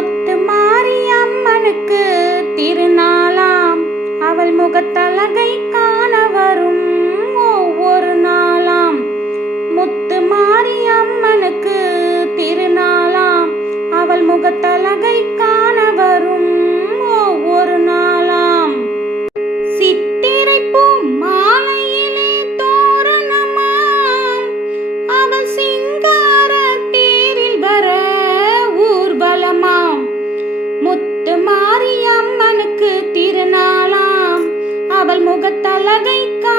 முத்து மாரியம்மனுக்கு திருநாளாம். அவள் முகத்தலகை காண வரும் ஒவ்வொரு நாளாம். முத்து மாரியம்மனுக்கு திருநாளாம். அவள் முகத்தலகை தலகை கா